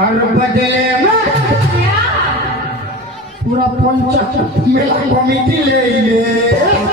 और बदले में पूरा पंचायत मेला कमिटी ले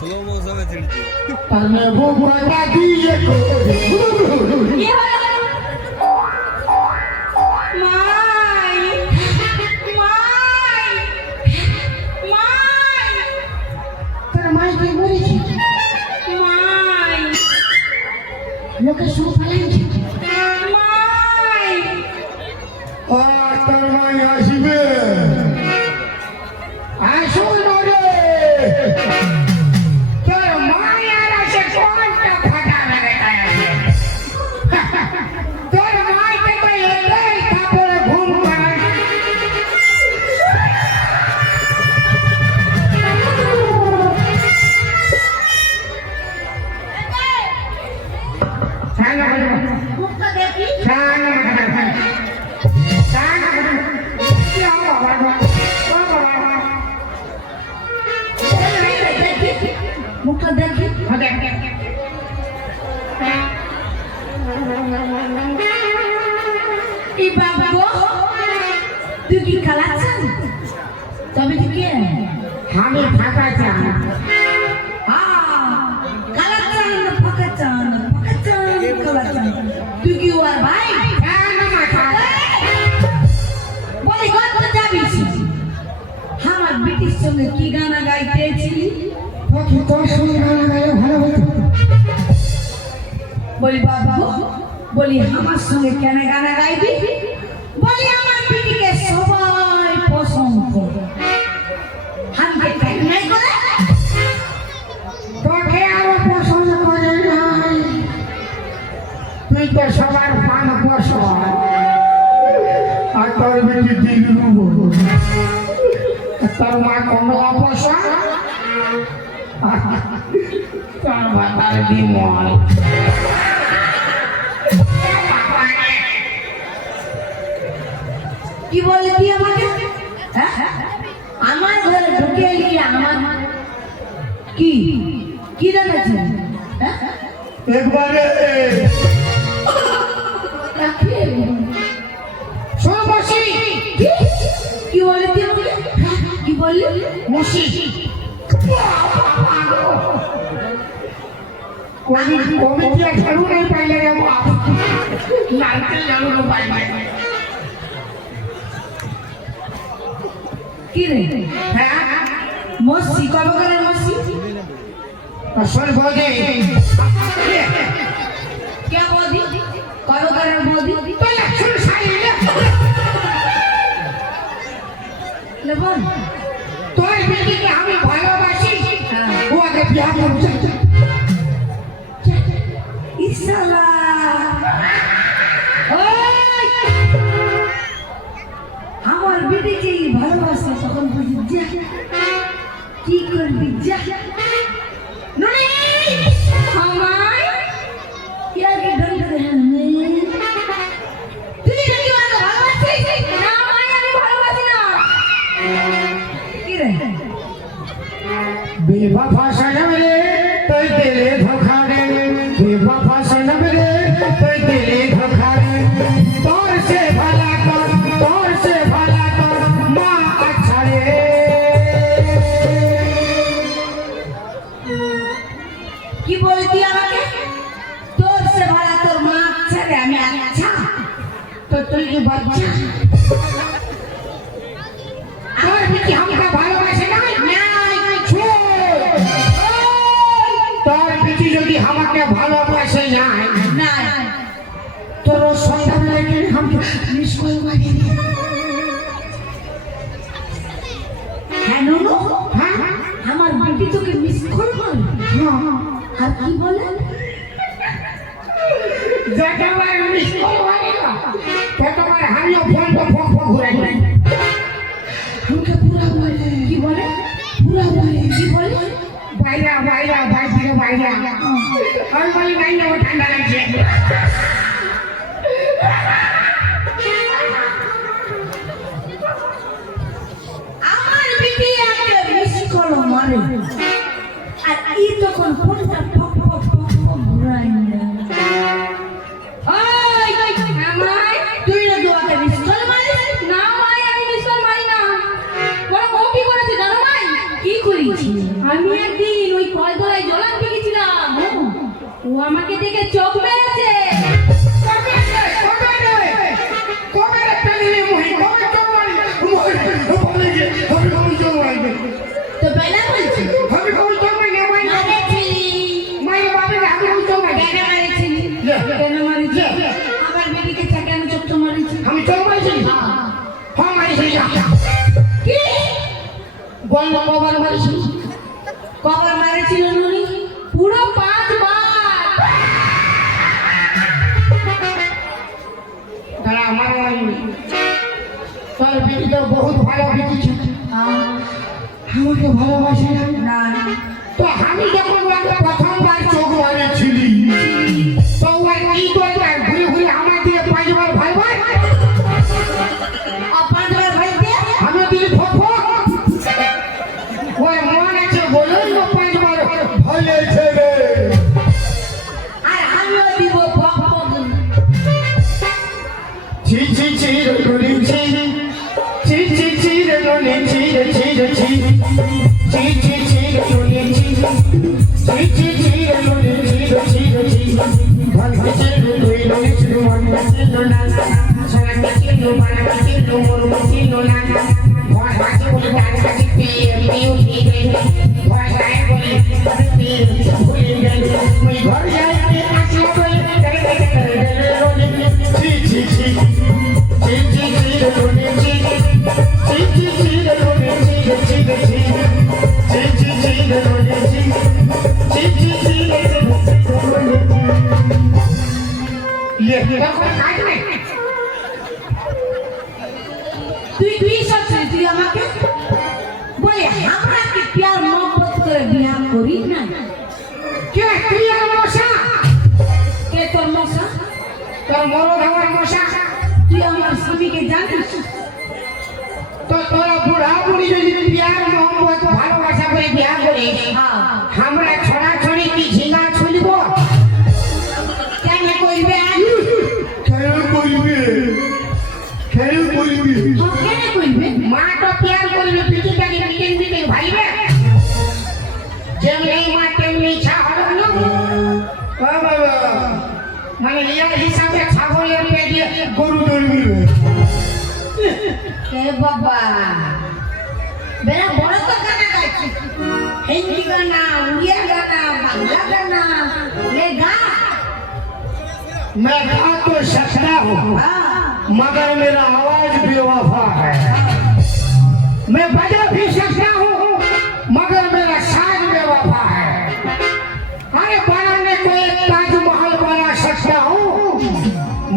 तने वो बता दिए को কি হলো মাই মাই মাই तेरे माई की मरी थी মাই लोग सो फलाएंगे মাই आ तेरे माई आशिबे आशो नोरे तेरे माई आरा से कौन सा फटा लगता है तेरे माई के तो ये ले था पूरे घूम कर মুখটা দেখি মুখটা দেখি এই বাবা গো তুই কি খালাচ্ছেন তবে তুই কে हमें फाका चाहिए খালাচ্ছেন ফাঁকাচ্ছেন খালাচ্ছেন তুই কি ওর ভাই বলি কত যাবি আমার বিটির সঙ্গে কি গানা গাইতেছিলি तो सुन गाना गाया ভালো হতো বলি বাবা বলি আমার সঙ্গে কেন গানা গাইবি বলি আমার বিটিকে সবাই পছন্দ করে আমাকে কেন নাই করে তোকে আরো পছন্দ করে নাই তুই তো সবার পান পছন্দ আর তোর বেটি দিল রুবো তোর মা কমলা পছন্দ তোর ভাতার বিমল কি বলে তুই আমাকে আমার ঘরে ঢুকে এলি আমার কি কি জানাচ্ছেন একবারে সমসি কি বলে তুই আমাকে কি বললি মসি কমিটি খেলু নাই পাইলে রে বাপ নাইতে জানো না পাইলে কি রে হ্যাঁ মসি কবে করে মসি শোন বলে কে বদি কবে করে বদি শুন সাইলে লেবন তোর বেটিকে আমি ভালোবাসি ও আগে বিয়া করব ইসালা আমার বেটিকে ভালোবাসা তখন বুঝি যা কি করবি যা ননি আমায় কি আগে ঢঙ্গ রে তুই নাকি আমাকে ভালোবাসিস না মাই আমি ভালোবাসি না কি রে बेवफा सनम रे तोय दिले धोखा रे बेवफा सनम रे तोय दिले धोखा रे तोर से भला कर माँ अच्छा रे কি বলতি আমাকে তোর সে ভালো তোর মা ছেড়ে আমি আচ্ছা तो तुल की बच्चा और भी कि हमका ভালোবাসে নাই তোর বিটি যদি আমাকে ভালোবাসে নাই না তোর সন্ধ্যাবেলা গিয়ে আমাকে মিস কল মারি হ্যাঁ নুনু হ্যাঁ আমার বেটি তোকে মিস করবো আর কি বলে যতবার মিস কল মারি না ততবার আমিও ফোন তো ফক ঘুরাই আমাকে পুরা বলে কি বলে পুরা বলে কি বলে বাইরা বাইরা আর বলি নাই না ঠান্ডা লাগছে আমার বেটি আগে মিস কল মারে আর ই তখন ফোনটা ফক ঘুরাই না তুই না দোয়াকে মিস কল মারিস না মাই আমি মিস কল মারি না বড় ও কি করেছে জানো ভাই কি করি করেছি? আমি একদিন ওই কলতলায় জল আনতে গেছিলাম, ও আমাকে দেখে চোখ মেরেছে। তো বেলা বলছি কেন মারেছি? আমার বেটিকে চাকে আমি চোখ মারেছি। কি কবার মারেছিল নুনি? পুরো 5 বার। বহুত ভালো বেঁচেছি, আমাকে ভালোবাসে না তো আমি যখন ওকে প্রথমবার চোখ মারেছিলি তো ওই কি দরকার ঘুরে ঘুরে আমার দিয়ে 5 বার ভাই ভাই আর 5 বার ভাই দিয়ে আমি দিলি ফট ওই মন আছে বলেই তো 5 বার ভাইছে রে। আর আমিও দিব ভক ছি ছি ছি রে ছি ছি ছি ছি রে নুনি ছি রে ছি রে ছি ছি ছি ছি রে নুনি ছি ছি ছি ছি রে নুনি ছি রে ছি রে ছি ভাল কিছু তুই নুনি ছি মন কিছু না সোনা কিছু মানা কিছু মোর কিছু না ভয় আছে বলে গান কাটি পিয়ে পিউ পিয়ে ভয় যায় বলে পিয়ে ভুলে যাই মই ঘর যাই আসি বলে করে নুনি ছি ছি ছি ছি ছি ছি রে নুনি ছি ছি ছি ছি রে নুনি ছি রে ছি রে ছি ছি ছি ছি রে নুনি ছি ছি ছি ছি রে নুনি ये এখন কাজ নাই তুই সবছে তুই আমাকে বলে আমরা কি প্যার মোহব্বত করে বিয়া করি না? কে তুই আর মশা কে তোর মশা? তোর মরদ আমার মশা তুই আমার স্বামীকে জানিস? তো তোরা বুড়া বুড়ি যদি প্যার মোহব্বত ভালোবাসা করে বিয়া করে আমরা ছড়া ছড়ি কি ঝিঙ্গা ছুলব কেন কইবে? কেন কইবে কেন কইবে কেন কইবে? মা তো প্যার করবে পিটিটাকে মিটিং মিটিং ভাইবে যেমনি মা তেমনি ছাগল বাবা মানে ইয়ার হিসাবে ছাগলের পেটে গরু দৌড়বে এ বাবা বেলা বড় তো গানা গাইছি, হিন্দি গানা, উড়িয়া গানা, বাংলা গানা, লে গা। मैं गा तो सकता हूँ मगर मेरा आवाज बेवफा है, मैं बजा भी सकता हूँ मगर मेरा साज बेवफा है। अरे बनाने को एक ताजमहल बना सकता हूँ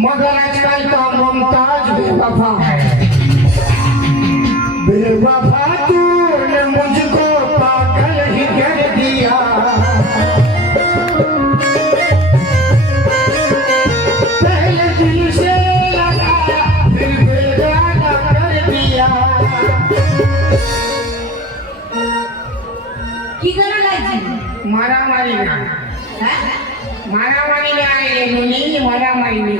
मगर आजकल का मुमताज बेवफा है। बेवफा तूने मुझको पागल ही कर दिया, पहले दिल से लगाया फिर बेगाना कर दिया। কি গানা গাইছি? मारा मारी ना হ্যাঁ মারামারি নাই এমনি মারামারি নেই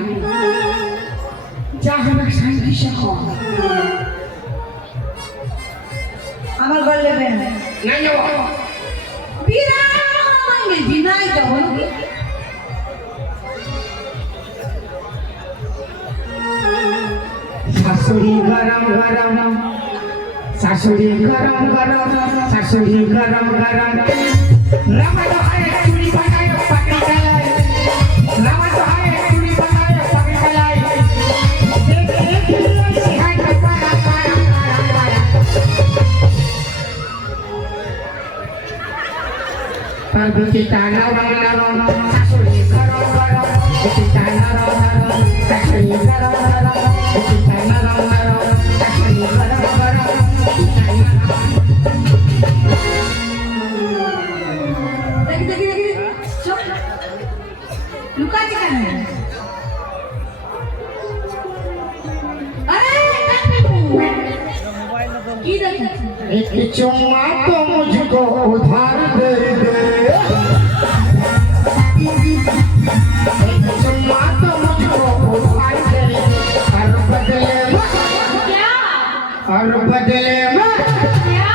যাহনা শান্তি শেখো আমার গলে বেন নাই যাব বিরাট মানে জিনাই যাব নাকি? শাশুড়ি গরম গরম শাশুড়ি গরম গরম শাশুড়ি গরম গরম রামা তো হায় চুরি বানায় পাটি গায় রামা তো হায় চুরি বানায় পাটি গায় দেখ দেখ সিহাই কা পারা পারা পারা তার বিটি টানা বাংলা রং শাশুড়ি গরম গরম বিটি টানা রং রং শাশুড়ি গরম গরম বিটি টানা রং রং শাশুড়ি গরম গরম দেখি দেখি দেখি চল লুকাচ্ছি কেন? আরে কি দেখিস? एक चुम्मा तो मुझको उधार दे दे, एक चुम्मा तो मुझको उधार दे दे, और बदले में क्या और बदले में क्या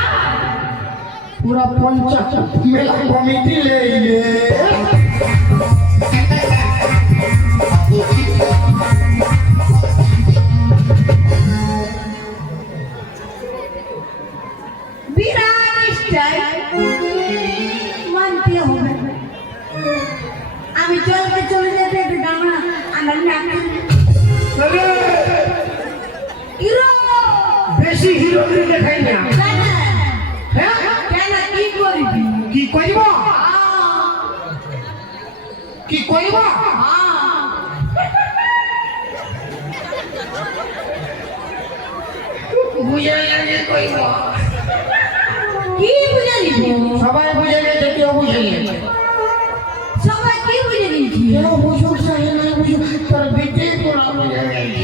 पूरा पंचायत मेला कमिटी ले लिए বিরাট স্টাইল মানতে হবে। আমি চলতে চলে যেতে একটু গানা আমার নাকি হিরো বেশি হিরোগিরি দেখাই না হ্যাঁ কেন কি করবি? কি কইব কি কইব বুঝে গেছে কইব কি বুঝে নিবি? সবাই বুঝে গেছে কেউ বুঝে গেছে সবাই কি বুঝে নিবি? কেউ বুঝুক সাহে না বুঝুক তোর বেটে পুরা বুঝে গেছে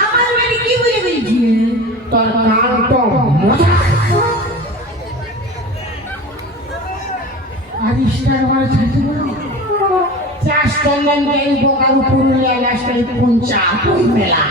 আমার মেয়ে কি বুঝে নিবি? তোর কান তো মজা আর স্টার মারা ছাড়তে বলো চাষ চন্দন দেই বোকার পুরুলিয়া লাস্টাই পঞ্চা কই মেলা